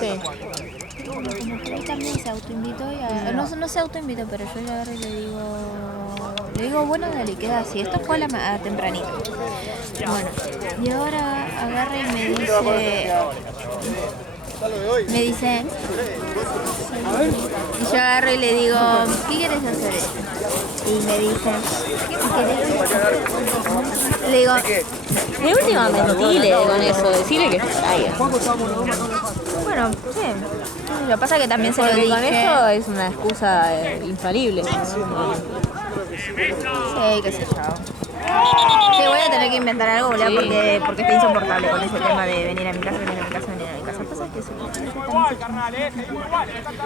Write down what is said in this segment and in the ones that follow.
Sí. Como que él también se autoinvitó y no se autoinvitó, pero yo le agarro y le digo, bueno, dale, queda así. Esto fue a tempranito. Bueno, y ahora agarra y me dice, y yo agarro y le digo, ¿qué quieres hacer? Y me dice, ¿qué le digo? De última mentile con eso, decirle que está ahí. Bueno, sí. Lo que pasa es que también se lo Porque dije. con eso es una excusa infalible. Sí, qué sé yo. Sí, voy a tener que inventar algo, boludo, porque está insoportable con ese tema de venir a mi casa, venir a mi casa, venir a mi casa. Pasa que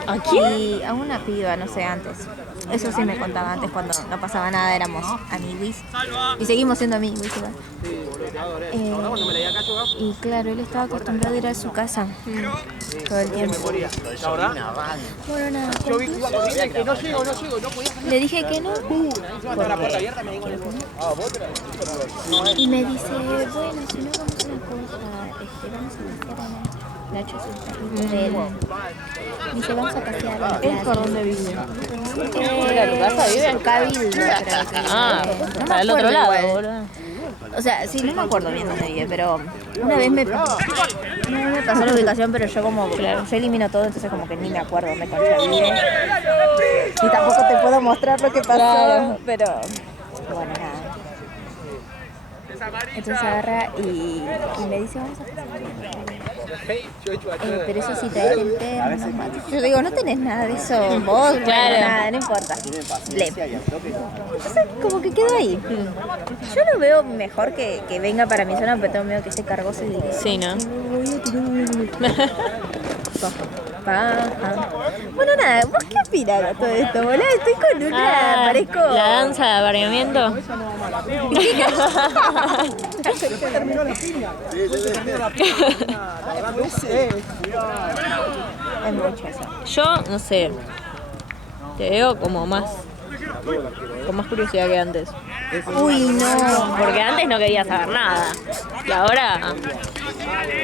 ¿A quién? y a una piba, no sé, antes. Eso sí me contaba antes, cuando no pasaba nada, éramos amiguis. Y seguimos siendo amiguis, igual. Y claro, él estaba acostumbrado a ir a su casa todo el tiempo. Bueno, nada, le dije que no. Y me dice, bueno, si no vamos a una cosa, vamos a pasear a Nacho es un perrito de él. Dice, vamos a pasear a la ¿Él por plaza. dónde vive? ¿Era tu casa vive? En Cabildo, creo que Ah, no para el me otro acuerdo lado, igual. boludo. O sea, sí, no me acuerdo bien dónde vive, pero una vez me pasó la ubicación, pero yo como, claro, yo elimino todo, entonces como que ni me acuerdo dónde concha vive. Y tampoco te puedo mostrar lo que pasó, Claro. pero bueno, nada. Entonces agarra y me dice, vamos a pasar. Pero eso sí, trae el perro. Yo digo, no tenés nada de eso vos, Claro. nada, no importa. Entonces como que quedó ahí. Yo lo veo mejor que venga para mi zona, pero tengo miedo que esté cargoso y diga, Sí, ¿no? Bueno, nada, ¿vos qué opinás de todo esto, boludo? Estoy con una, parezco... La danza de apareamiento. Es mucho eso. Yo, no sé, te veo como más, con más curiosidad que antes. Uy, no. Porque antes no quería saber nada. Y ahora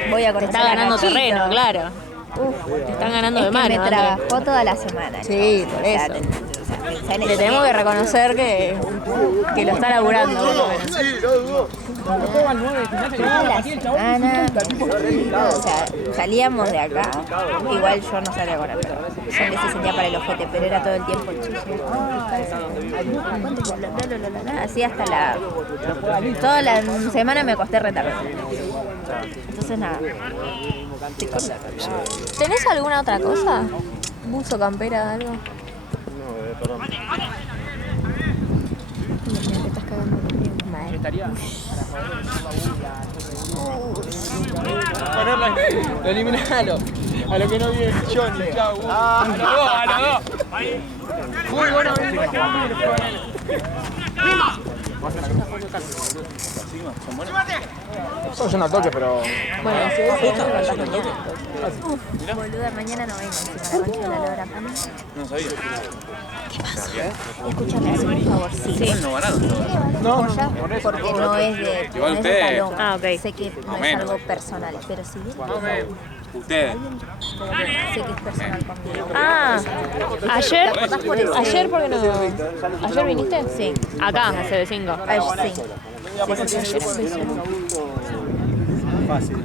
Voy a te conocer está a ganando Nachito. terreno, claro. Te están ganando Es de que mano. me antes. trabajó toda la semana. Sí, por eso. Le tenemos que reconocer que lo está laburando, por lo menos. Toda la semana. O sea, salíamos de acá. Igual yo no salía con él, pero siempre se sentía para el ojete, pero era todo el tiempo el chico. Así hasta toda la semana me acosté re tarde. Entonces nada. ¿Tenés alguna otra cosa? ¿Buzo, campera, algo? Perdón. Te estás cagando conmigo. Madre. Eliminalo. A lo que no viene Johnny, chau. A los dos. Muy bueno. Somos una toque, pero... Bueno, Boluda, mañana no vengo encima la concha de la lora. No sabía. Escúchame, hazme un favor, sí. Igual no ganaron todos. Joya, porque no es de, Igual no es de ustedes. Paloma. Ah, ok. Sé que no es menos. algo personal, pero si bien Ustedes. sé que es personal conmigo. Ah, ayer, ¿Te acordás por eso? ayer, ¿por qué no? ¿Ayer viniste? Sí. Acá, a CB5. Ay, sí. Sí. Fácil.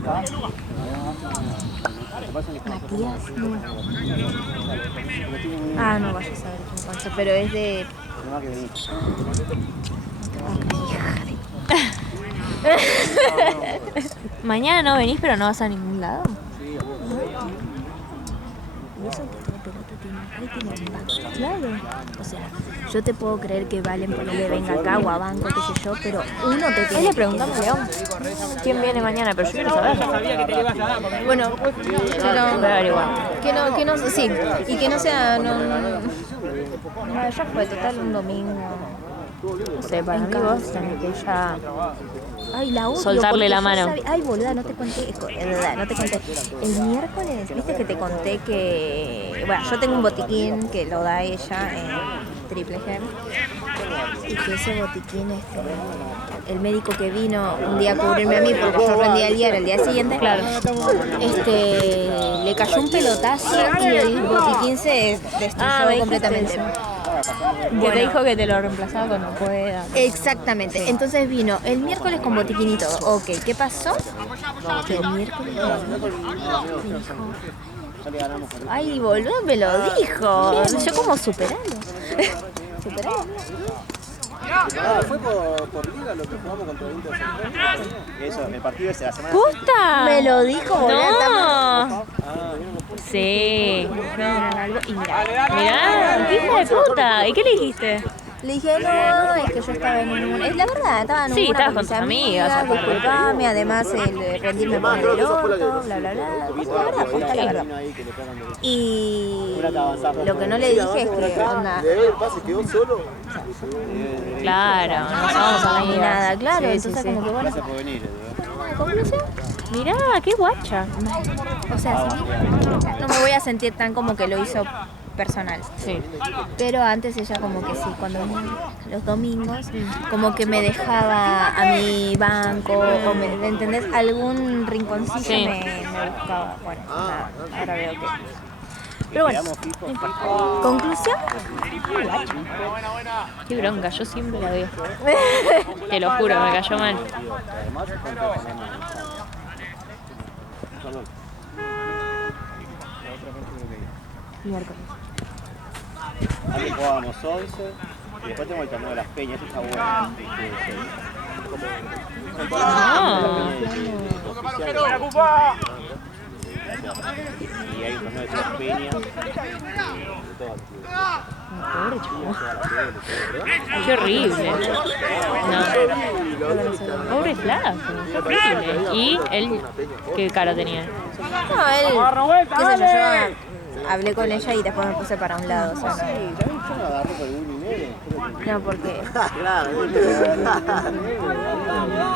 Matías, no. Ah, no vayas a ver quién concha, pero es de... Mañana no venís, pero no vas a ningún lado. Y eso que todo pelota tiene un banco. Claro. O sea, yo te puedo creer que Valen ponerle venga acá o a banco, qué sé yo, pero uno te Ahí tiene le que preguntamos a León quién viene mañana, pero yo quiero saber. bueno, Voy a averiguar. que no, sí, y que no sea, no, ya fue, total, un domingo. No sé, para mí vos tenés que ya... Ay, la odio. Soltarle porque la yo mano. Ay, boluda, no te conté. No te conté. El miércoles, viste que te conté que. Bueno, yo tengo un botiquín que lo da ella en Triple Gem. y que ese botiquín, el médico que vino un día a cubrirme a mí porque yo rendía el día, el día siguiente, Claro. le cayó un pelotazo y el botiquín se destruyó me completamente. dijiste Que Bueno. te dijo que te lo reemplazaba cuando pueda. Exactamente. Entonces vino el miércoles con botiquín y todo. Ok, ¿qué pasó? Que el miércoles me dijo, ay, boludo, me lo dijo. Yo como superalo. Superalo. Fue por liga lo que jugamos contra el Inter de San Juan. Eso, el partido ese, la semana. ¿Posta? Me lo dijo, boludo. No. Sí. Y mira, Mirá, qué hija de puta. ¿Y qué le dijiste? le dije, no, es que yo estaba en un... Es la verdad, estaba en Sí, una estabas con mis tus amigas. disculpame, además el rendirme por el orto, bla, bla, bla. Posta la verdad, posta la verdad. Y lo que no le dije es que, onda, El pase quedó solo. Claro, no somos ni amigas. nada, claro, Sí, sí, entonces sí. como que bueno, Gracias por venir. conclusión, Mirá, qué guacha. o sea, sí, no me voy a sentir tan como que lo hizo personal. Sí. Pero antes ella como que sí, cuando venía los domingos, como que me dejaba a mi banco, o ¿me entendés? Algún rinconcito Sí. me buscaba. Bueno, nada, ahora veo que... Pero bueno, no importa. ¿Conclusión? Qué bronca, yo siempre la veo. Te lo juro, me cayó mal. Miércoles. Antes jugábamos 11 y después tengo el torneo de las peñas, eso está bueno. No. Y hay un torneo de 3 peñas. Pobre chico. Qué horrible. No. Pobre flaco. Qué horrible. ¿Y él qué cara tenía? No, él, qué sé yo hablé con ella y después me puse para un lado, o sea, Yo me agarré por el 1,5. no, porque...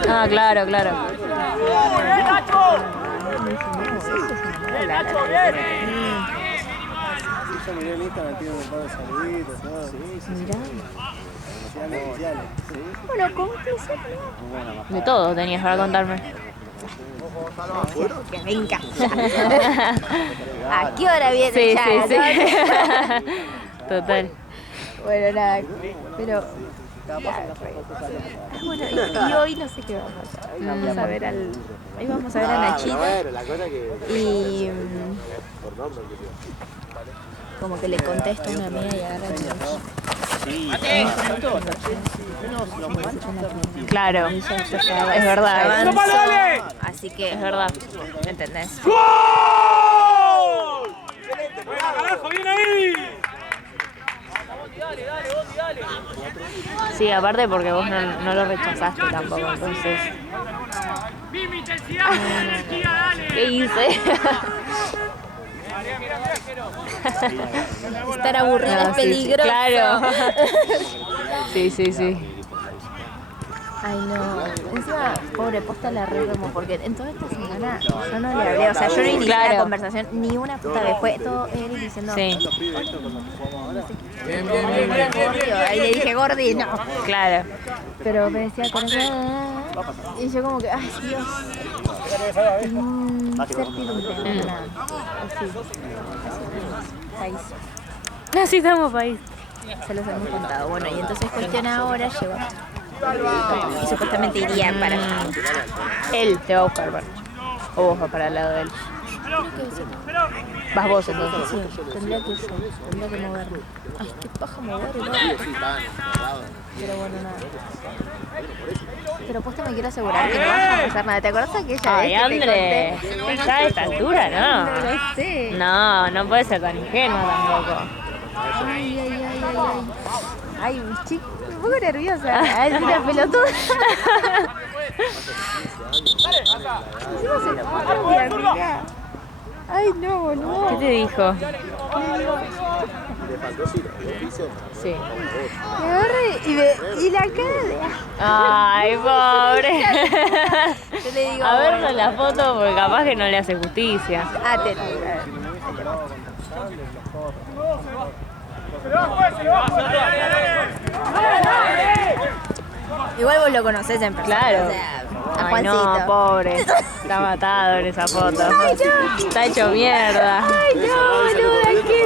Ah, claro, claro. Yo miré en Instagram, tiene un par de saluditos, todo. Mirá. Oficiales. Bueno, conclusión, De todo tenías para contarme. que venga ya. ¿A qué hora viene Sí, ya? sí, ¿no? sí. Total. Bueno, nada, pero... Bueno, y hoy no sé qué vamos a hacer. Hoy vamos a ver hoy vamos a ver a Nachita Bueno, la cosa que. y... como que le contesto a una amiga y agarra el teléfono. Sí, Claro. Es verdad. Avanzó, así que... Es verdad. ¿Entendés? ¡Carajo, viene ahí! Sí, aparte porque vos no lo rechazaste tampoco, entonces. ¿Qué hice? Estar aburrida No, es sí, sí, peligroso. claro. Sí, sí, sí. Ay, no. Encima, pobre, posta la re como porque en toda esta semana yo no le hablé. O sea, yo no inicié Claro. la conversación ni una puta vez. Fue todo él diciendo. Sí, Gordi, ahí le dije Gordi, no. claro. Pero me decía corazón. Y yo como que, ay, Dios. Incertidumbre, nada. Así. País. Así estamos, país. Se los hemos contado. Bueno, y entonces cuestión ahora llegó. Y supuestamente iría para allá. Él te va a buscar, Barcho. O vos vas para el lado de él. Vas vos entonces. Sí, tendría que moverme. Ay, qué paja moverme. Pero bueno, nada. Pero posta me quiero asegurar que no vaya a pasar nada. ¿Te acuerdas aquella Ay, vez que te André. conté? Ya a esta altura, No ¿no? lo sé. No, no puede ser tan ingenuo tampoco. Ay, ay, ay, ay, ay. Ay, chico, un poco nerviosa. Ay, es una pelotuda. Encima se lo mata a mi amiga. Ay, no, boludo. ¿Qué te dijo? Sí. Me agarré y la cara de... Ay, pobre. Yo le digo... A verlo en la foto porque capaz que no le hace justicia. Ah, te... Igual vos lo conocés en persona. Claro. O sea, a Ay, Juancito. no, pobre. Está matado en esa foto. Está hecho mierda. Ay, no, boluda, qué.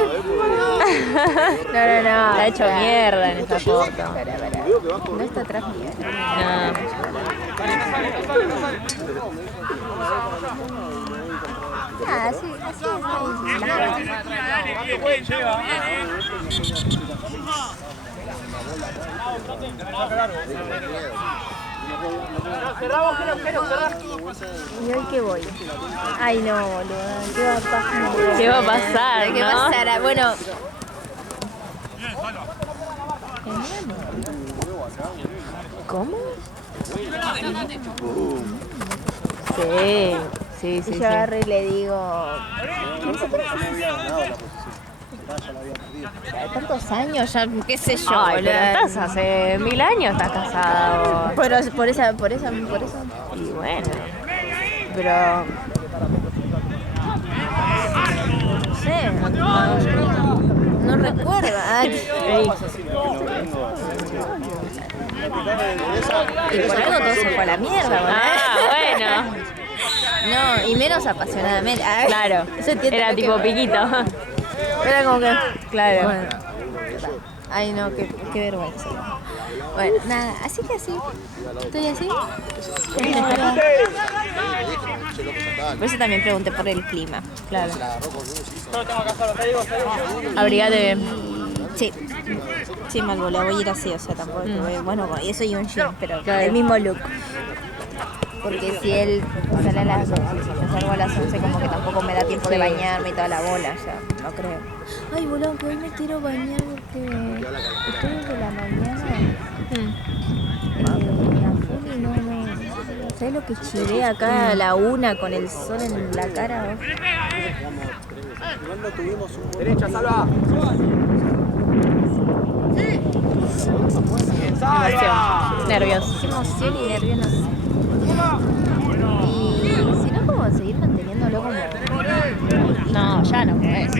No. Está hecho mierda en esa foto. No está atrás mío. No. Así es. ¿Y hoy qué voy? Ay, no, boluda. ¿Qué va a pasar? ¿Qué va a pasar, ¿Qué no? pasará? Bueno. ¿Cómo? Sí, sí, Y sí. yo agarro y le digo. ¿Cuántos años ya? ¿Qué sé yo? Ay, pero boluda? estás hace 1000 años, estás casada vos. Pero por eso. Y bueno, pero No sé. No recuerdo. Ay, y por algo todo se fue a la mierda, boludo. bueno, No, y menos apasionadamente. Ay, claro, eso entiendo era lo que tipo va. piquito. Era como que. Claro. Bueno. Ay, no, qué vergüenza. Bueno, nada, así que así. Estoy así. Por eso también pregunté por el clima. Claro. Abrigate. Sí, Malvola, voy a ir así, o sea, tampoco que voy, bueno, con eso y un jean, pero Claro. el mismo look. Porque si él sale a las 11, si yo salgo a las 11, como que tampoco me da tiempo de bañarme y toda la bola, o sea, no creo. Ay, boludo, que hoy me quiero bañar porque estoy desde la mañana a full y no. ¿Sabes lo que chivé acá a la 1 con el sol en la cara? Igual no tuvimos un buen Derecha, salva. Emoción. Nervios. Qué emoción y nervio, no sé. Y si no, como seguir manteniéndolo como. No, ya no podés. Y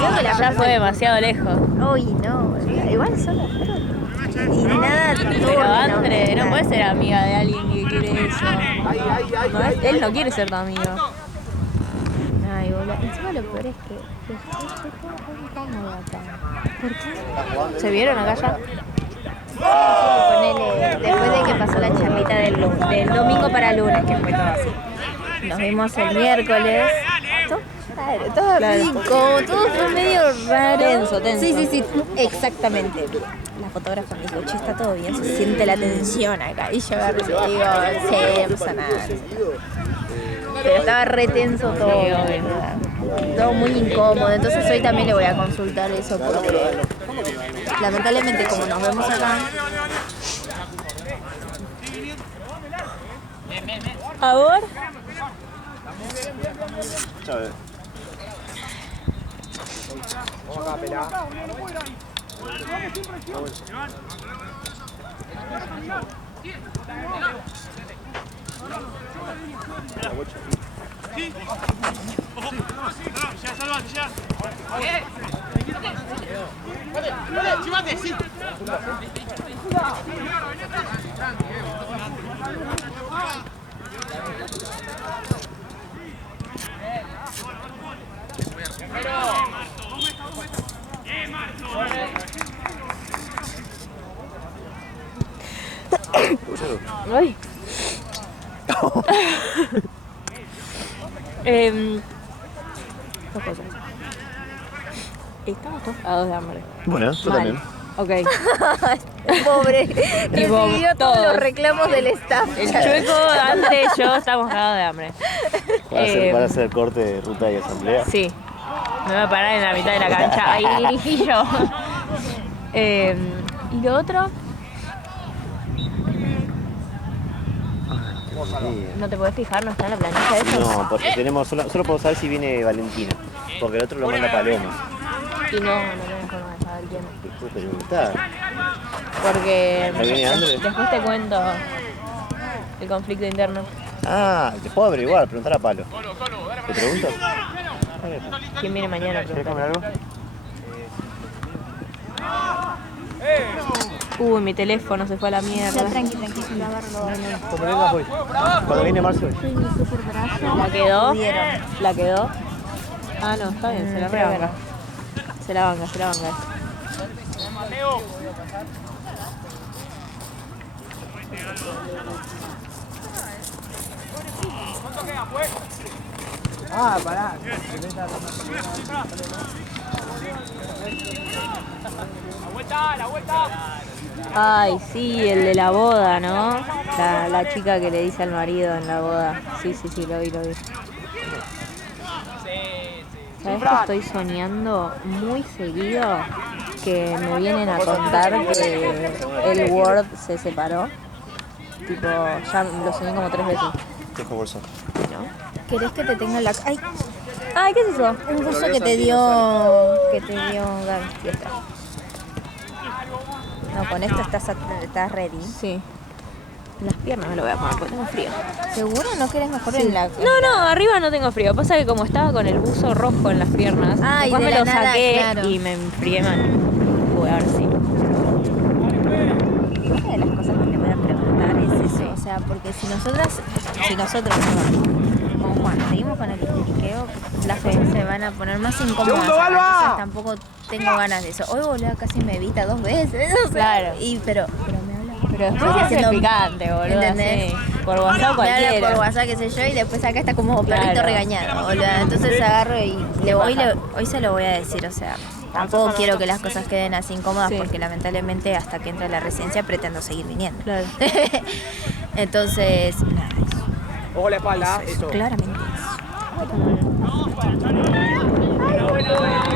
veo que la Ya fue demasiado lejos. Uy, no, igual solo. Y nada, Pero André, no puedes ser amiga de alguien que quiere eso. Él no quiere ser tu amigo. Ay, boludo. Encima lo peor es que estoy muy incómoda acá. ¿Por qué? ¿Se vieron acá ya? Ponele, después de que pasó la charlita del domingo para lunes, que fue todo así. Nos vimos el miércoles. Todo raro, todo Claro. rico, todo fue medio raro. Tenso. Sí, exactamente. La fotógrafa me dijo, che, está todo bien, se siente la tensión acá. Y yo agarro y le digo, sí, no pasa nada. Pero estaba re tenso todo. Sí, obvio. Todo muy incómodo. Entonces hoy también le voy a consultar eso porque lamentablemente como nos vemos acá. ¿Ahora? Chao. Vamos acá, pelá. Ay. Dos cosas. Estamos todos cagados de hambre. Bueno, yo también. Ok. Pobre, Tipo, recibió todos todos. los reclamos del staff. El chueco, André y yo estamos cagados de hambre. Para hacer corte de ruta y asamblea. Sí. Me voy a parar en la mitad de la cancha. Ahí dirigí yo. Y lo otro, no te podés fijar, no está en la planilla eso. No, porque tenemos solo podemos saber si viene Valentina. Porque el otro lo manda Paloma. Y no tenés forma de saber quién. Pero no está. Porque ¿Ahí viene André? después te cuento el conflicto interno. Ah, te puedo averiguar, preguntar a Palo. ¿Te pregunto? ¿Quién viene mañana? ¿Querés comer algo? Uy, mi teléfono se fue a la mierda. Ya, tranqui, lo agarro. Cuando venga voy. Cuando viene Marcio voy. Soy mi super brazo. ¿La quedó? Pudieron. ¿La quedó? Ah, no, está bien, se la rebanca. Se la banca, se la banca. Ah, pará. La vuelta. Ay, sí, el de la boda, ¿no? La chica que le dice al marido en la boda. Sí, lo vi. ¿Sabes que estoy soñando muy seguido? Que me vienen a contar que el Word se separó. Tipo, ya lo soñé como 3 veces. ¿Qué fue bolsa? ¿No? ¿Querés que te tenga la... Ay, Ay, ¿qué es eso? un buzo que te dio Gaby. Y está. No, con esto estás ready. Sí. Las piernas me lo voy a poner porque tengo frío. ¿Seguro? ¿No querés mejor en la...? No, arriba no tengo frío. Pasa que como estaba con el buzo rojo en las piernas, Ah, y después de me la lo nada, saqué claro. y me enfrié mal. Voy a ver si. Una de las cosas que te voy a preguntar es eso, o sea, porque si nosotros, con Juan, seguimos con el historiqueo, las cosas se van a poner más incómodas. ¡Segundo, Alba! Entonces tampoco tengo ganas de eso. Hoy boludo casi me evita 2 veces, o sea, Claro. pero me habla. Pero después se hace Haciendo- picante, boludo. ¿Entendés? Así, por WhatsApp cualquiera. Claro, por WhatsApp, qué sé yo, y después acá está como perrito Claro. regañado, boludo. Entonces agarro y hoy se lo voy a decir, o sea, tampoco quiero que las cosas queden así incómodas Sí. porque lamentablemente hasta que entre la residencia pretendo seguir viniendo. Claro. Entonces, nada, Ojo la espalda, eso. claramente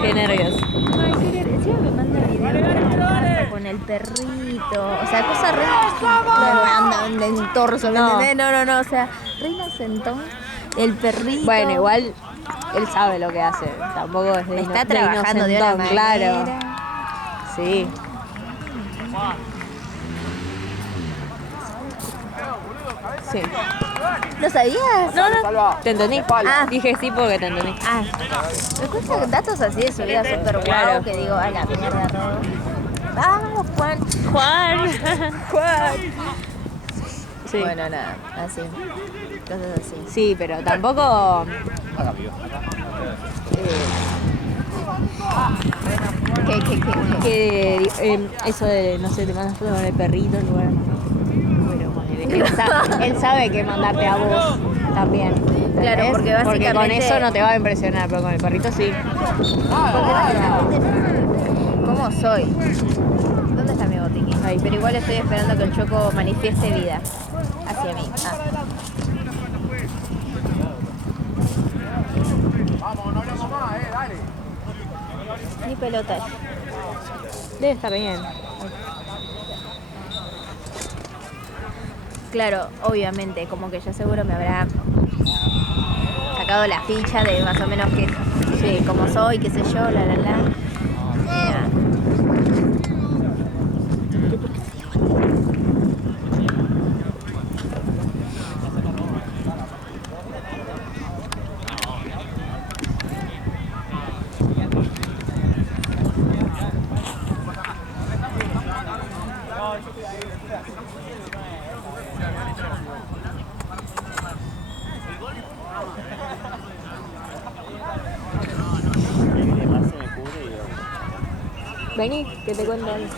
Qué nervios. Ay, encima me manda video con el perrito, o sea, cosas re me mandan en torso, ¿me No. entendés? No, o sea, re inocentón, el perrito. Bueno, igual él sabe lo que hace. Tampoco es de está ino- trabajando de una inocentón, manera. claro. Sí. Sí. ¿Lo sabías? No. ¿Te entendí? Ah. Dije sí porque te entendí. Ah, me cuesta datos así de su vida súper Claro. guau que digo, a la mierda, Rodo. Vamos, Juan. Juan. Sí. Bueno, nada, así. Cosas así. Sí, pero tampoco. Que eso de, no sé, te mandas fotos con el perrito en lugar. Pero ponele, él sabe que mandarte a vos también. ¿entendés? Claro, porque con básicamente- eso no te va a impresionar, pero con el perrito sí. Porque básicamente, ¿cómo soy? ¿Dónde está mi botiquín? Ahí. Pero igual estoy esperando que el Choco manifieste vida hacia mí. Vamos, no hablamos más, dale. Ni pelota. Debe estar bien. Claro, obviamente, como que ya seguro me habrá sacado la ficha de más o menos que sí, como soy, qué sé yo, la. Y nada. Viene Marcio, me cubre y yo. Vení, que te cuento algo.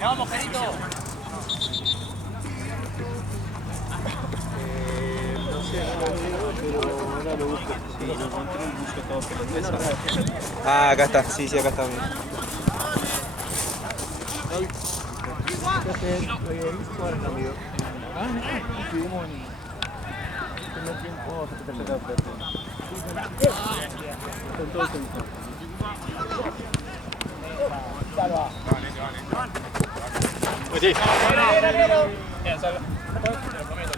Vamos, Gerito. No sé, pero ahora lo busco. Sí, lo encontré el buzo todo por la acá está, sí, acá está. Sí. Te lo prometo.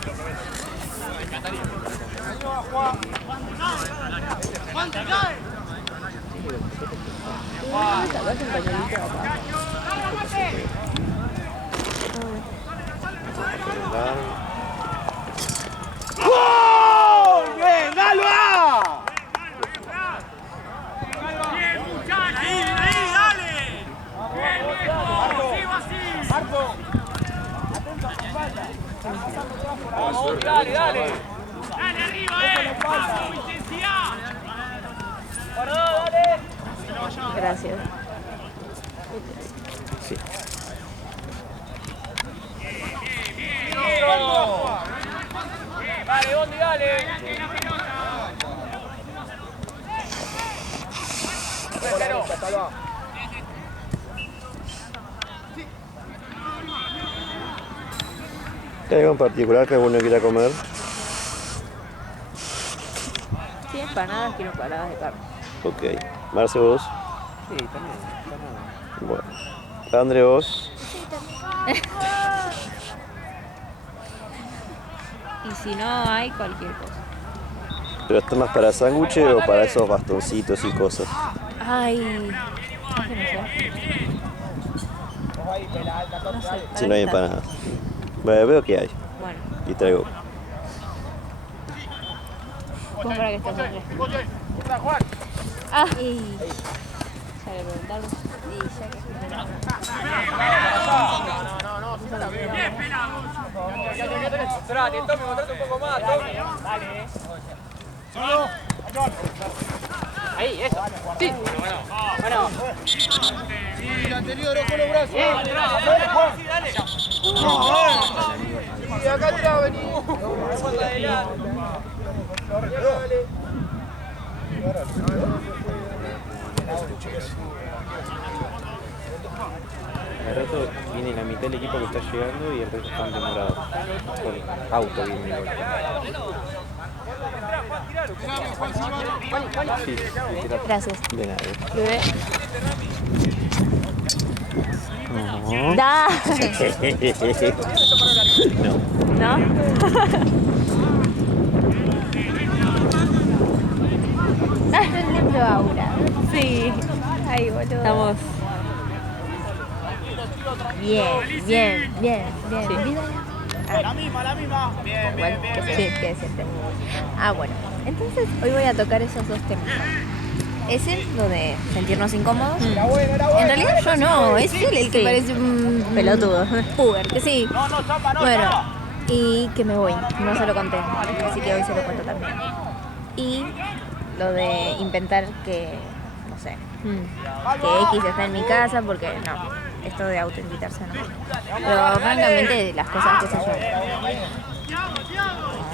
Me encantaría. Sacás un pañuelito de acá. ¡Gol! ¡Bien, Galva! Dale, dale. Dale arriba, vamos, intensidad. Dale. Gracias. Sí. Dale, Bondi, dale. ¿Hay algo en particular que alguno quiera comer? Sí, empanadas, quiero empanadas de carne. Ok. Marce, vos. Sí, también. Bueno. André, vos. Y si no hay, cualquier cosa. ¿Pero esto más para sándwiches o para esos bastoncitos y cosas? Ay, no sé. Si no hay empanadas. Bueno, veo que hay. Bueno, Y traigo. vos para que estés muy fresco. Ah, ya le preguntaron. Trate, Tommy, mostrate un poco más, Tommy. Dale. Ahí, eso. Sí. Bueno. El anterior, ojo los brazos. Dale. Y acá atrás, vení. De rato viene la mitad del equipo que está llegando y el resto están demorados. Con auto viene igual. Sí, literal. Gracias. De nada. Bebé. No. Da. No. ¿No? Qué lindo aura. Sí. Ay, boludo. Estamos. Bien, bien, bien, bien. Sí. Vida. La misma. Bien, Bueno, bien, que bien. se que decente. Ah, bueno. Entonces, hoy voy a tocar esos dos temas. Ese, lo de sentirnos incómodos. Era bueno. En realidad yo no, es él el que Sí. parece un Pelotudo. puber, que sí. No, chapa, no, Bueno, chapa. y que me voy, no se lo conté, así que hoy se lo cuento también. Y lo de inventar que, no sé, que X está en mi casa, porque no, esto de autoinvitarse no. Pero francamente las cosas que se yo.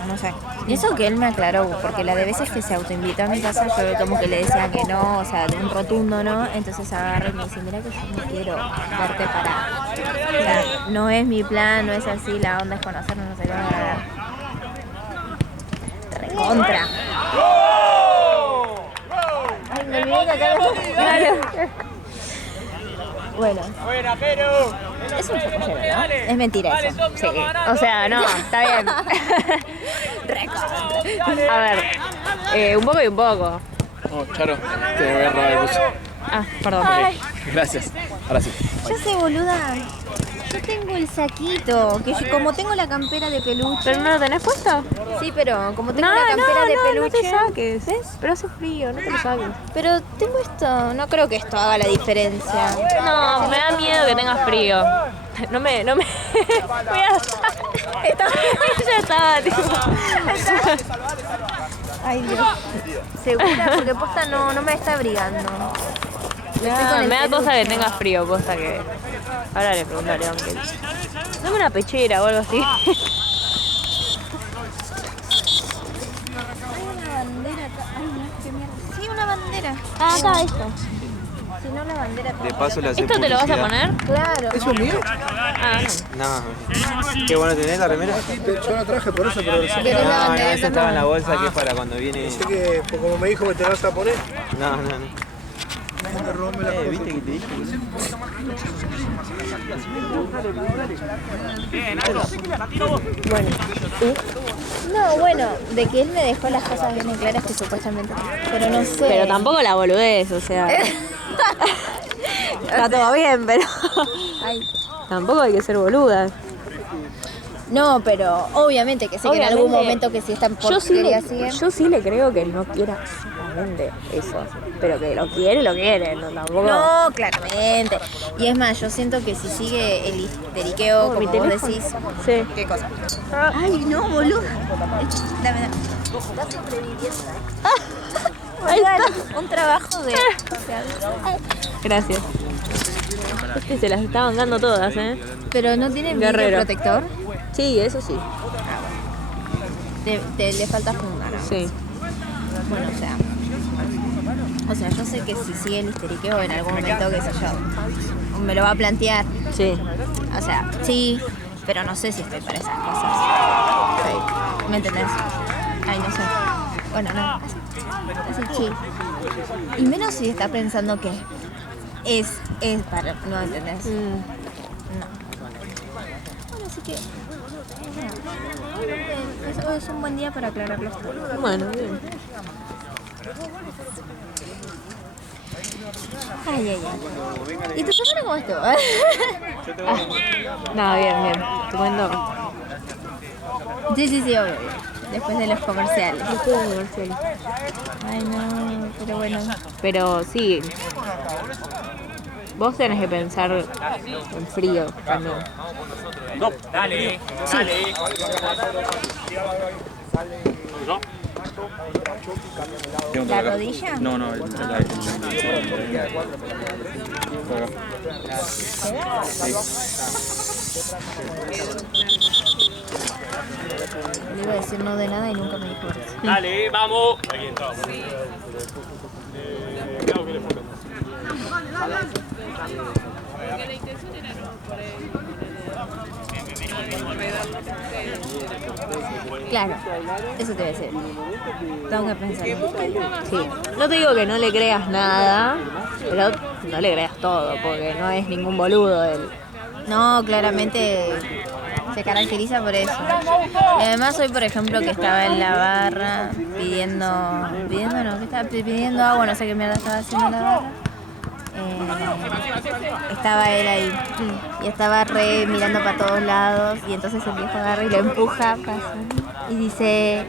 No sé. Y eso que él me aclaró, porque la de veces que se autoinvitó a mi casa, yo como que le decía que no, o sea, de un rotundo no, entonces agarra y me dice, mira que yo no quiero verte para... O sea, no es mi plan, no es así, la onda es conocernos, no sé qué. Recontra. Ay, me olvidé que acá claro. Bueno, Buena, pero. es un chapullero, ¿no? Es mentira eso. Sí. O sea, no, está bien. A ver, un poco y un poco. Oh, Charo, te voy a robar el bus. Ah, perdón. Ay, Gracias. Ahora sí. ya sé, boluda. Yo tengo el saquito, que yo, como tengo la campera de peluche. ¿Pero no lo tenés puesto? Sí, pero como tengo la campera de no peluche. te saques. ¿Ves? Pero hace frío, no te lo saques. Pero tengo esto, no creo que esto haga la diferencia. No, me da miedo que tengas frío. No me. Voy a. Ya estaba, tipo. Ay, Dios. ¿Segura? Porque posta no me está abrigando. Estoy con el Me da peluche. cosa que tengas frío, posta que. Ahora le preguntaré a Ángel. Dame una pechera o algo así. Hay una bandera acá. Ay, no, qué mierda. Sí, una bandera. Ah, acá esto. Si no, la bandera. De paso le hace ¿Esto te lo vas a publicidad. poner? Claro. ¿Eso es mío? Ah, no. No. Qué bueno tenés la remera. Yo la traje por eso, pero ¿Querés la No, no, bandera? esa estaba en la bolsa que es para cuando viene. sé que como me dijo que te la vas a poner. No. ¿Viste que te dije? Bueno, No, bueno, de que él me dejó las cosas bien claras que supuestamente. Pero no sé. pero tampoco la boludez, o sea. Está todo bien, pero Ay. tampoco hay que ser boludas. No, pero obviamente que sí, que en algún Obviamente, momento que si están Yo sí, siguen. yo sí le creo que él no quiera solamente eso, pero que lo quiere, no tampoco. No, claramente. Y es más, yo siento que si sigue el histeriqueo, Oh, mi como vos teléfono. decís. Sí. ¿Qué cosa? Ay, no, boludo. Dame. Está sobreviviendo. Ahí está. Un trabajo de. Gracias. Este se las está bancando todas, ¿eh? Pero no tiene vidrio Guerrero. protector. Sí, eso sí. Le falta funda, ¿no? Sí. Bueno, o sea, yo sé que si sigue el histeriqueo en algún momento, qué sé yo, me lo va a plantear. Sí. O sea, sí, pero no sé si estoy para esas cosas. Sí. ¿Me entendés? Ay, no sé. Bueno, no. Así chill. Y menos si está pensando que es para. ¿No entendés? No. Bueno, así que. Eso es un buen día para aclararlo. Bueno, bien. Ay, ay, ay. ¿Y tu semana cómo estuvo? No, bien. Te cuento. Sí, obvio. Después de los comerciales. Estuve en el comercial. Ay, no, pero bueno. Pero sí. Vos tenés que pensar en frío también. No, dale, dale. ¿La rodilla? No, no, Le iba a decir no de nada y nunca me dijo eso. Dale, vamos. Claro, eso te voy a decir. Tengo que pensar. Sí. No te digo que no le creas nada, pero no le creas todo, porque no es ningún boludo él. No, claramente se caracteriza por eso. Y además hoy, por ejemplo, que estaba en la barra pidiendo agua, no sé qué mierda estaba haciendo en la barra. Estaba él ahí y estaba re mirando para todos lados y entonces el viejo agarra y lo empuja y dice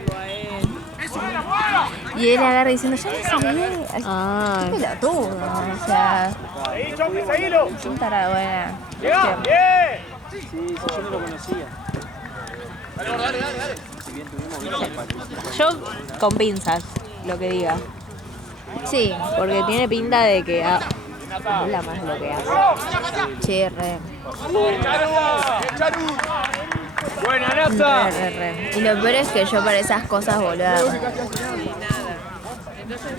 y él agarra diciendo yo no salí Ay. pelotudo, o sea es un tarado, Sí, yo no lo conocía. Yo con pinzas, lo que diga. sí, Porque tiene pinta de que habla más lo que hace. che, re. Buena, Nasa. Y lo peor es que yo para esas cosas, boludo,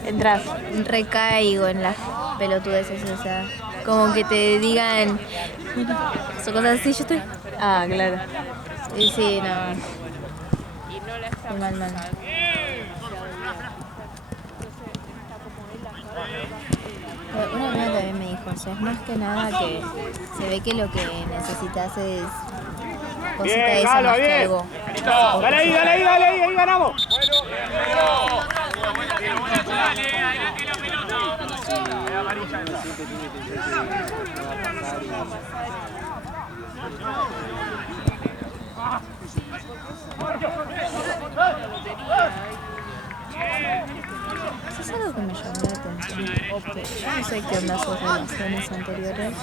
Entras. recaigo en las pelotudeces, o sea, como que te digan son cosas así, yo estoy. Ah, claro. Y sí, no. Mal. Una amiga también me dijo, o sea, es más que nada que se ve que lo que necesitas es cosita esa más que algo. Dale ahí, ganamos. Eso es algo que me llamó la atención. Yo no sé qué onda sus relaciones anteriores,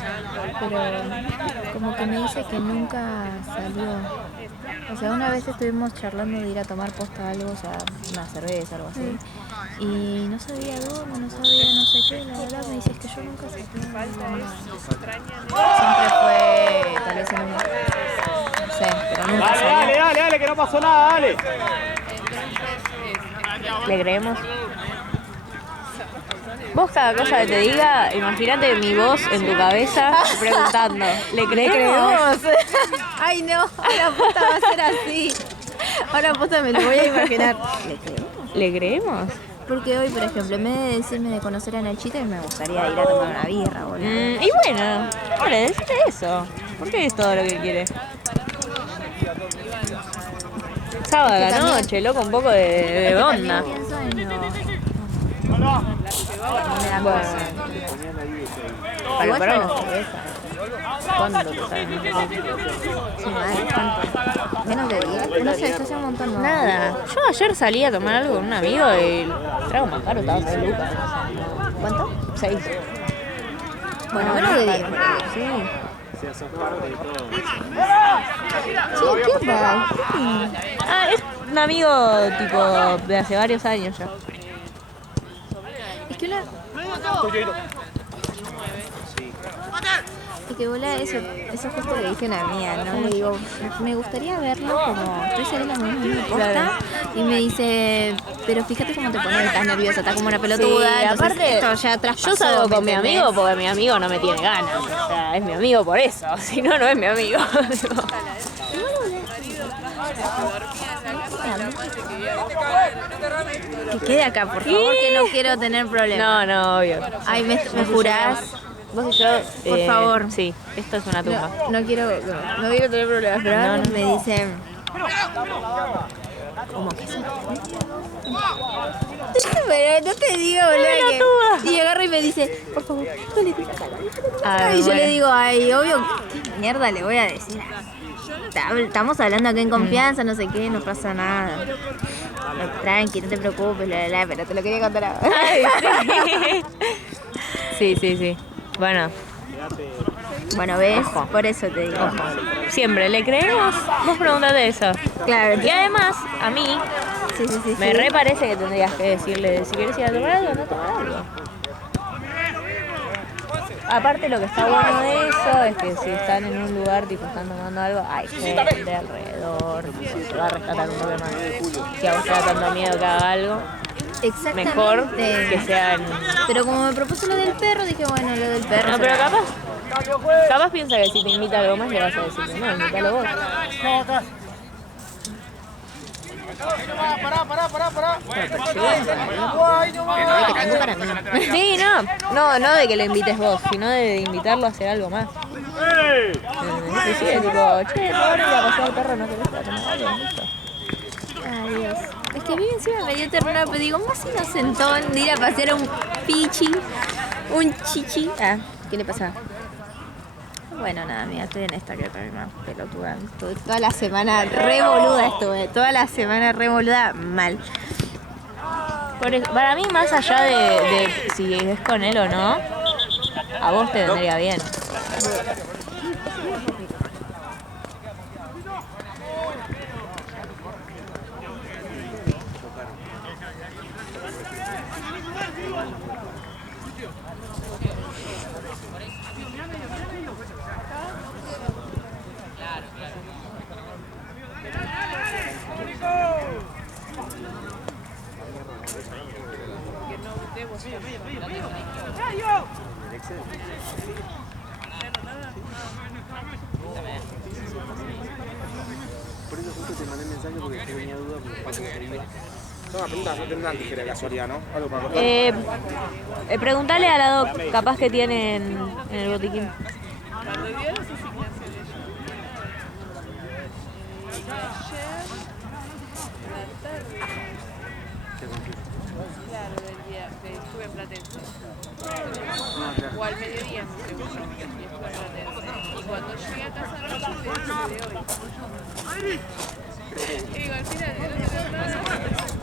pero como que me dice que nunca salió. O sea, una vez estuvimos charlando de ir a tomar posta algo, o sea, una cerveza, algo así. Y no sabía dónde, no sabía no sé qué, la verdad me dice es que yo nunca salí. Siempre fue, tal vez en un... No sé, pero nunca salió. Dale, que no pasó nada, dale. ¿Le creemos? Vos cada cosa que te diga, imagínate mi voz en tu cabeza preguntando, ¿le creemos? Ay no, ahora posta va a ser así. Ahora posta me lo voy a imaginar. ¿Le creemos? Porque hoy, por ejemplo, en vez de decirme de conocer a Nachita, me gustaría ir a tomar una birra, boludo. Y bueno, ahora decirle eso. Porque es todo lo que quiere. Sábado a la también- noche, loco, un poco de onda. También pienso en lo... Me da cosa. Para parar una cerveza. ¿Cuándo te salen? Sí, madre, ¿cuánto? Menos de 10. No sé, esto hace un montón. No. Nada. Yo ayer salí a tomar algo con un amigo y el trago más caro estaba 6 lucas. ¿Cuánto? 6. Bueno, menos de 10. Sí. Sí, ¿quién va? Ah, es un amigo tipo de hace varios años ya. Es que una... Es que bola, eso justo le dije a una amiga, ¿no? Le digo, me gustaría verlo como estoy saliendo con una posta Claro. y me dice, pero fíjate cómo te pones, estás nerviosa, estás como una pelotuda. Sí, entonces aparte, esto ya traspasó, yo salgo ¿me con mi entendés? amigo porque mi amigo no me tiene ganas. O sea, es mi amigo por eso. Si no, no es mi amigo. Que quede acá, por favor, que no quiero tener problemas. No, no, obvio. Ay, me jurás. Vos y yo. Por favor. Sí, esto es una tumba. No quiero tener problemas, pero ahora me dicen. ¿Cómo que sí? Pero no te digo, boludo. Que... Y agarro y me dice, por favor, no le digas a la Ah, Y yo bueno. le digo, ay, obvio, ¿qué mierda le voy a decir? Estamos hablando acá en confianza, no sé qué, no pasa nada. Tranqui, no te preocupes, pero te lo quería contar ahora. Sí, sí, sí. Bueno, Bueno, ¿ves? Por eso te digo. siempre le creemos. Vos preguntate eso. Claro, Y además, a mí, sí, sí, sí. me sí. re parece que tendrías que decirle si quieres ir a tomar algo, no tomar algo. Aparte lo que está bueno de eso es que si están en un lugar, tipo están tomando algo, hay gente alrededor, se va a rescatar un poco más. Si a vos te da tanto miedo que haga algo, Exactamente. mejor que sea en... Pero como me propuso lo del perro, dije, bueno, lo del perro. No, pero será. capaz piensa que si te invita a algo más le vas a decir que no, invítalo vos. Pará. Ay, que tengo para mí. Sí, no de que lo invites vos, sino de invitarlo a hacer algo más. Sí, tipo, che, ahora ir a pasear al perro, no querés ir a tomar algo, listo. Ay, Dios. Es que a mí encima me dio ternura, pero digo, más inocentón de ir a pasear a un pichi, un chichi. Ah, ¿qué le pasa? Bueno, nada, mira, estoy en esta que para mí más pelotuda. Estuve toda la semana re boluda, toda la semana re boluda, mal. Por eso, para mí, más allá de si es con él o no, a vos te vendría bien. Por eso justo te mandé mensaje porque tenía duda porque Paco me escribió. Son las preguntas, no tendrán tijera de casualidad, ¿no? Algo para cortar. Preguntale a la doc, capaz que tienen en el botiquín. Claro, del día que estuve en Platense. O al mediodía, no sé, y estuve en Platense. Y cuando llegué a casa anoche, me dice de hoy. Y digo, al final, no te nada.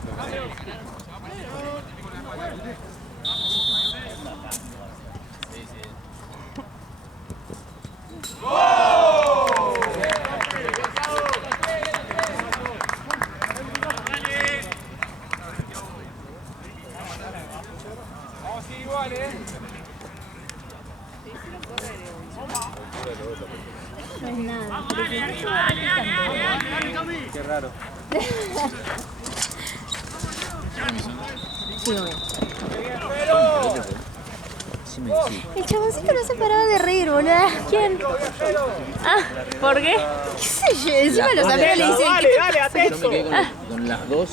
No es nada. Qué raro. Sí, obvio. Decime que sí. El chaboncito no se paraba de reír, boludo. ¿Quién? Ah, ¿por qué? ¿Qué sé yo? Encima los amigos le dicen, Dale, dale, Yo atento. me quedé con las dos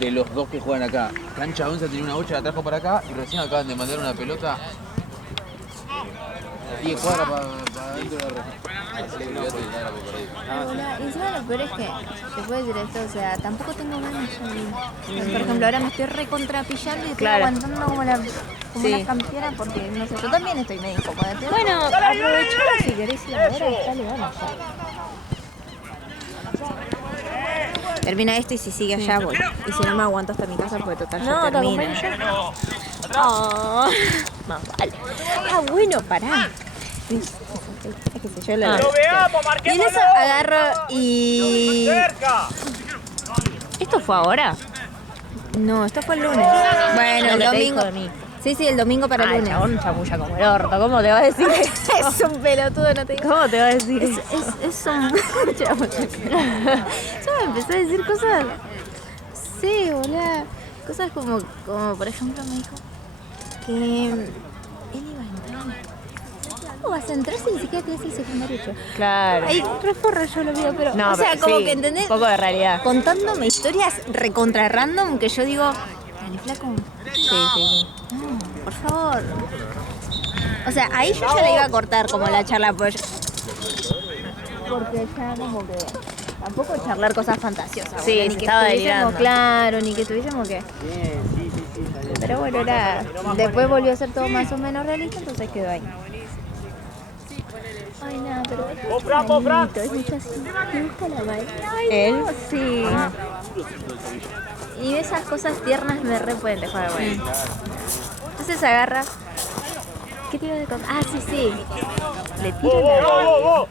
de los dos que juegan acá. Cancha 11 tenía una bocha, la trajo para acá y recién acaban de mandar una pelota 10 cuadras para dentro de la red. y encima lo peor es que, te puedo decir esto, o sea, tampoco tengo ganas yo. Por ejemplo, ahora me estoy recontrapillando y estoy Claro. aguantando como Sí. una campeona porque, no sé, yo también estoy medio incómoda. Bueno, aprovechalo si querés ir ahora, dale, vamos ya. Termina esto y si sigue allá voy. Y si no me aguanto hasta mi casa porque total No, ya te termina. acompaño yo. Oh, más vale. Ah, bueno, pará. Es que sé yo la Lo veamos, Y en marquémoslo. eso agarro y... Cerca. ¿Esto fue ahora? No, esto fue el lunes. Bueno, Lo el que te domingo. dijo de mí. Sí, el domingo para el Ah, el lunes. chabón chamulla como el orto. ¿Cómo te va a decir? Es un pelotudo, no te digo. ¿Cómo te va a decir? Es un... Yo me empecé a decir cosas... Sí, boludo. Cosas como por ejemplo me dijo que él iba a entrar. ¿Cómo vas a entrar si ni siquiera tienes el secundario hecho? Claro. Ahí reforro yo lo veo, pero... No, o sea, pero como sí, que, ¿entendés? un poco de realidad. Contándome historias recontra random que yo digo... Dale, flaco. Sí. No, por favor. O sea, ahí yo ya le iba a cortar como la charla, pues. Porque ya como que tampoco charlar cosas fantasiosas. Sí, boludo, se ni que estaba estuviésemos delirando. claro, ni que tuviésemos que. Pero bueno, era. Después volvió a ser todo más o menos realista, entonces quedó ahí. Ay, nada, pero Vos, Fran. es mucho así. Me gusta la madre. Ay, ¿Él? no, sí. Y esas cosas tiernas me re pueden dejar bueno. Entonces agarra. ¿Qué te iba a contar? Ah, sí. Le tiro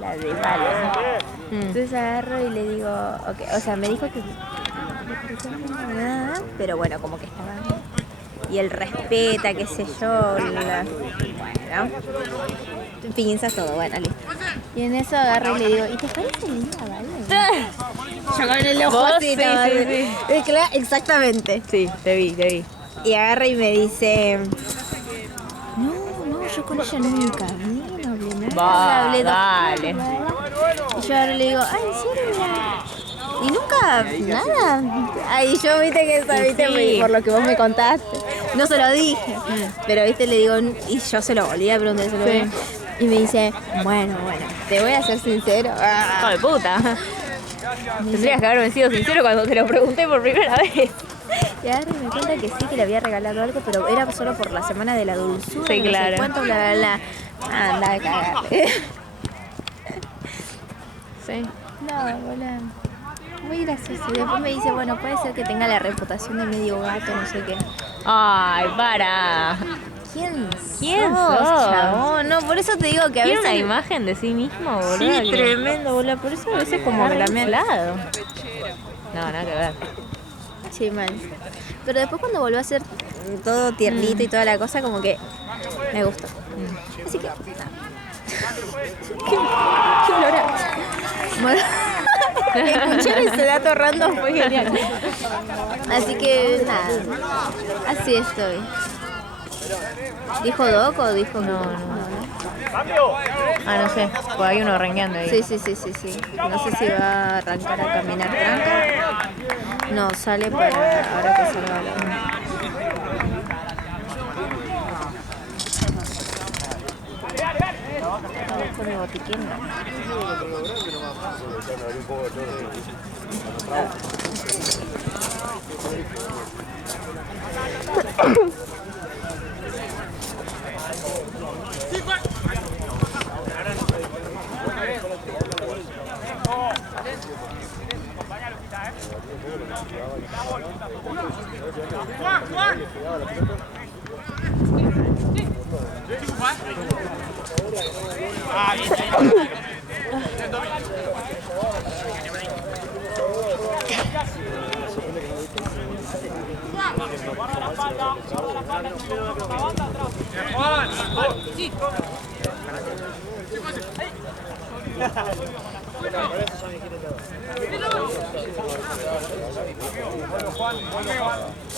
la de bala. Entonces agarro y le digo, ok, o sea, me dijo que nada, pero bueno, como que estaba bien. Y él respeta, qué sé yo, bueno, piensas todo, bueno, listo. Y en eso agarro y le digo, ¿y te parece linda, vale? Yo con el ojo ¿Vos? así, Sí, ¿no? sí. Claro, exactamente. Sí, te vi. Y agarra y me dice, no, yo con ella nunca, no hablé nada, Va, hablé dale. Y yo ahora le digo, ay, ¿en serio? Y nunca, nada. Ay, yo viste que eso, viste, Sí. por lo que vos me contaste. No se lo dije, pero viste, le digo, y yo se lo volví a preguntar, se lo volví. Y me dice, bueno, te voy a ser sincero. Hijo de puta. Tendrías que haberme sido sincero cuando te lo pregunté por primera vez. Y agarra y me cuenta que sí, que le había regalado algo, pero era solo por la semana de la dulzura. Sí, no sé claro. cuánto, bla. Anda a cagarte. Sí. No, boludo. Muy gracioso. Y después me dice, bueno, puede ser que tenga la reputación de medio gato, no sé qué. Ay, para. ¿Quién sos? chabón? No, por eso te digo que a ¿Tiene veces... una imagen de sí mismo, boludo? Sí, tremendo, boludo. Por eso a veces como que también... lado. No, nada que ver. Sí, mal. Pero después cuando volvió a ser todo tiernito y toda la cosa, como que me gustó. Así que... ¿Qué olor a...? Bueno, escuchar ese dato random fue genial. Así que nada, así estoy. ¿Dijo Doc o dijo No. Ah, no sé, pues hay uno rengueando ahí. Sí. No sé si va a arrancar a caminar tranca. No, sale para ahora que salga la... Con el botiquín, ¿no?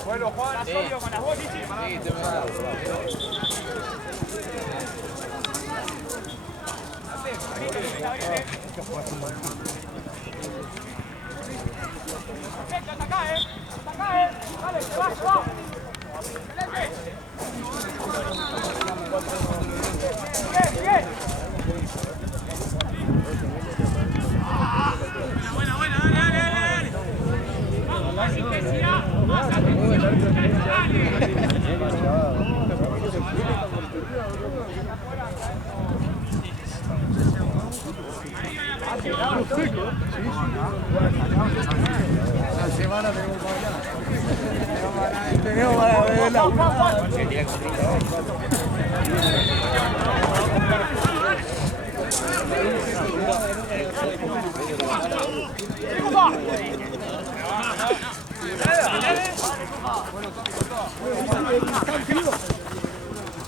Vuelo Juan, Antonio con las bolas. Dale, se va. Buena, dale. Más intensidad, más atención. La semana tenemos para verla.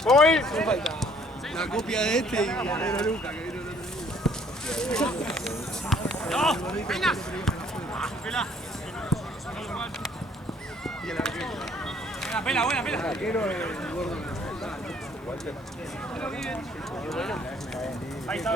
Voy. La copia de este y la de Luca que vino el otro día. No, venga. Y el arquero. Pela. El arquero es el gordo. Ahí está.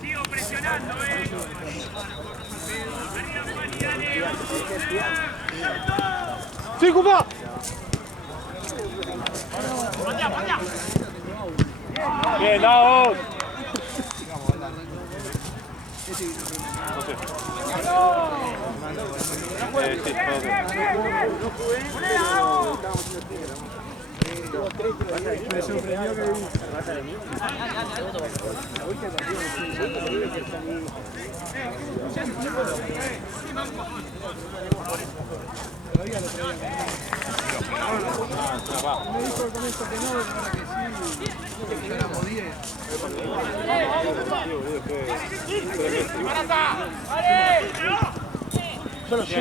Sigo presionando, ¡sí, Cupa! Bien, vamos. Me sorprendió que me dijo con esto que no, ahora que sí, éramos 10. Yo lo sé.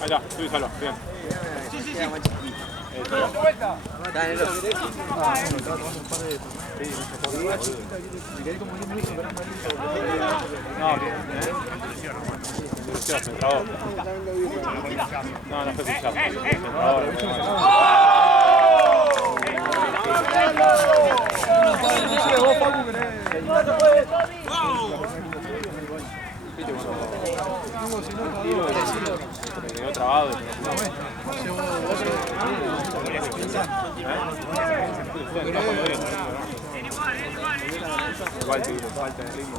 Ahí está, subísalo, bien. Sí. No, bien. Se trabó. No fue fichado. Me quedó trabado. Igual te falta de ritmo.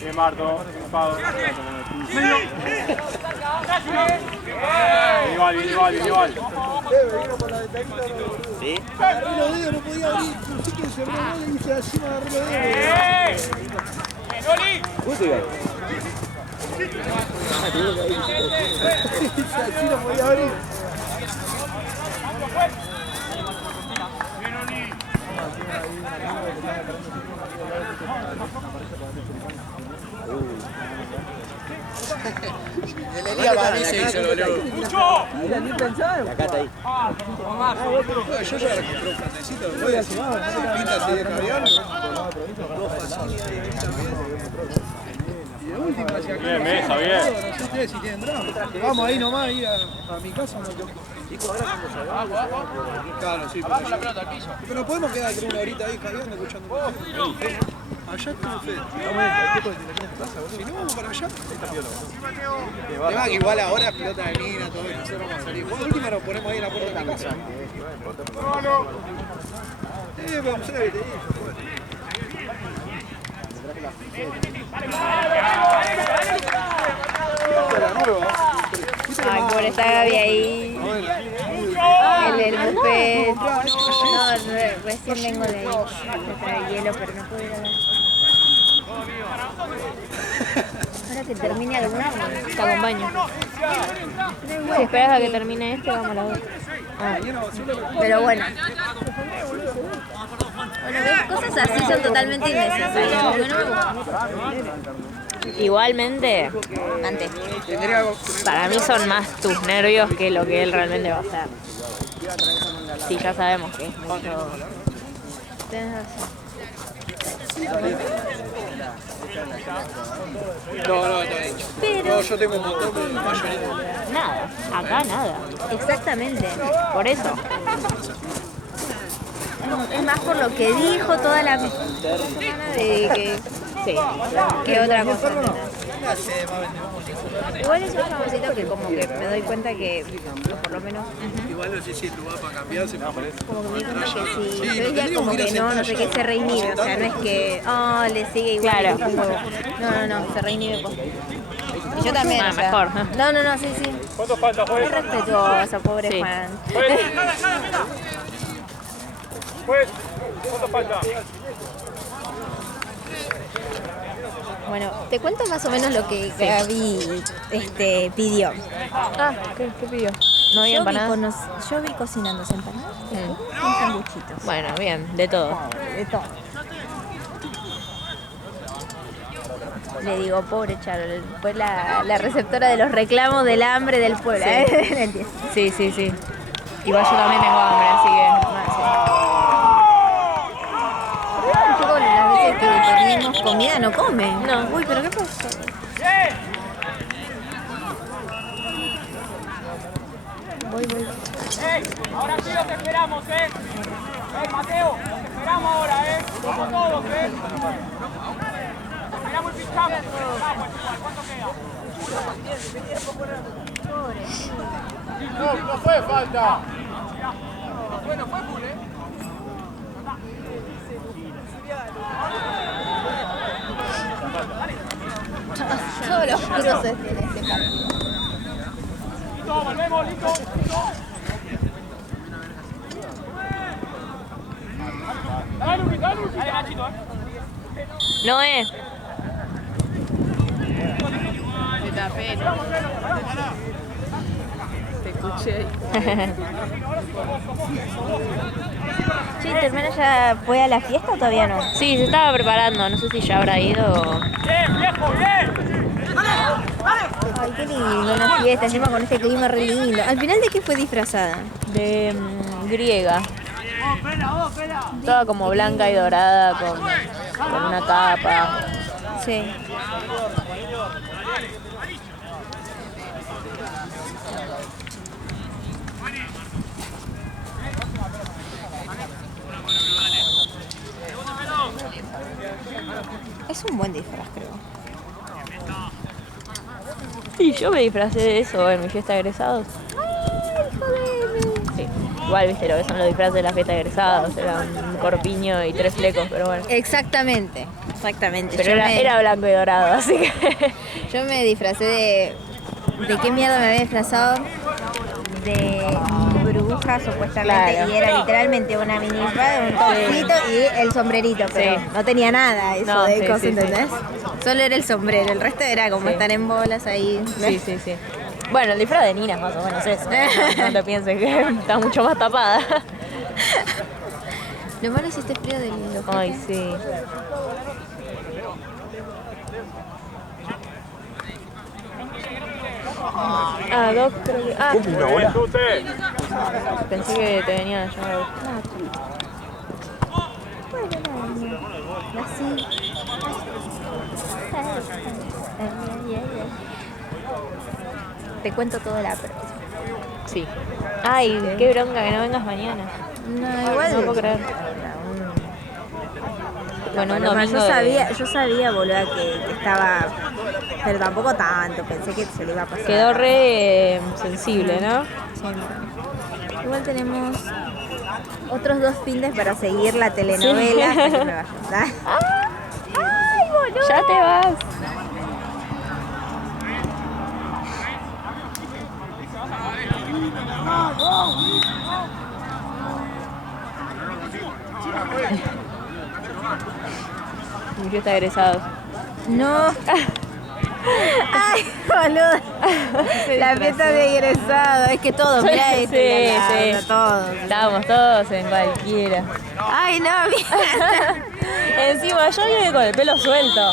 Bien, Marto, enfado. Igual. ¿Sí? Los dedos no podía abrir, no sé quién cerró el gol y hice así, me agarré los dedos. Así no podía abrir. El Elías para mí se hizo, boludo. ¡Mucho! Ni pensaba. Acá está ahí. Yo ya compré un platecito. Voy a hacer pinta así de cambiar. Y de última, si acá. Bien, Mesa, bien. No sé ustedes si tienen drama. Vamos ahí nomás, ir a mi casa. Claro, sí. Abajo la pelota al piso. Pero podemos quedar una horita ahí, Javier, escuchando. Allá está Fede. Si no, vamos para allá. El tema que igual ahora explota de mina, todo eso. Nosotros vamos a salir. Bueno, de última nos ponemos ahí en la puerta de la casa. Vamos a hacer la batería. Ay, pobre está Gaby ahí. El del buffet. No, recién vengo de ahí. Me trae hielo, pero no puedo ir a ver. Ahora que termine alguno, Te acompaño. Si esperas a que termine este, vamos a la otra. pero bueno. Bueno, ves, cosas así son totalmente innecesarias. Porque no me gusta. Igualmente, Antes. para mí son más tus nervios que lo que él realmente va a hacer. Sí, ya sabemos que es mucho. Tienes razón. No, está hecho. No, yo tengo un montón de mayorita. Nada, acá nada. Exactamente. Por eso. Es más por lo que dijo toda la semana de que, Sí. que otra cosa. Igual es un famosito que como que me doy cuenta que, por lo menos, Igual no sé si es lugar para cambiarse. como que me di cuenta que si yo diría como que no sé qué, se reinhibe, o sea, no es que, le sigue igual. Claro. No, se reinhibe pues. Y yo también, Ah, o sea, mejor. No, sí. ¿Cuánto falta, Es juez? respetuoso, pobre Sí. Juan. Juez, ¿cuánto falta? Bueno, te cuento más o menos lo que Gaby pidió. Ah, ¿qué pidió? No había empanadas. Yo vi cocinándose empanadas con sanguchitos. Bueno, bien, de todo. De todo. Le digo, pobre Charo, fue la receptora de los reclamos del hambre del pueblo. ¿Entiendes? Sí. Igual yo también tengo hambre, así que. Un poco las veces que pedimos comida no come. No. Uy, pero ¿qué pasó? Voy. Ahora sí los esperamos, Mateo, te esperamos ahora, Vamos todos, Esperamos y pinchamos. ¿Cuánto queda? No fue falta. No fue full, Todos los puros de ese partido. Listo, volvemos, listo. Dale, Luqui. Dale, Nachito, No es. Te tapé, ¿no? Te escuché. Che, ¿tu hermana ya fue a la fiesta o todavía no? Sí, se estaba preparando. No sé si ya habrá ido o... Bien, viejo, bien. Ay, qué lindo, una fiesta, encima con este clima re lindo. ¿Al final de qué fue disfrazada? de griega. Toda como blanca y dorada con una capa. Sí. Es un buen disfraz, creo. Y yo me disfracé de eso en mi fiesta de egresados. Sí. Igual, viste, lo que son los disfraces de la fiesta de egresados. Era un corpiño y 3 flecos, pero bueno. Exactamente. Pero era blanco y dorado, así que... Yo me disfracé ¿de qué mierda me había disfrazado? De bruja, supuestamente. Claro. Y era literalmente una minifalda, un topito y el sombrerito. Pero Sí. no tenía nada eso No, de sí, cosas, sí, sí. ¿entendés? Solo era el sombrero. El resto era como Sí. estar en bolas ahí. Sí. Bueno, el disfraz de Nina es más o menos eso. No te pienses que está mucho más tapada. Lo malo es este frío del ojete. Ay, sí. Ah, Doc, creo que... Ah, pensé que te venían a llamar a vos. Así. Te cuento todo la próxima. Sí. Ay, qué bronca que no vengas mañana. No, igual. No puedo creer. Bueno, un Paloma. domingo Yo sabía, boluda, que estaba, pero tampoco tanto, pensé que se le iba a pasar. quedó re sensible, ¿no? Sí. Igual tenemos otros 2 fines para seguir la telenovela hasta que me vaya. ¡Ay, boludo! Ya te vas. Mi fiesta de egresados. No. Ay, boludo. La fiesta de egresado. Es que todos, mirá Sí, este, sí. todos. Estábamos todos en cualquiera. Ay, no, mira. Encima yo llegué con el pelo suelto.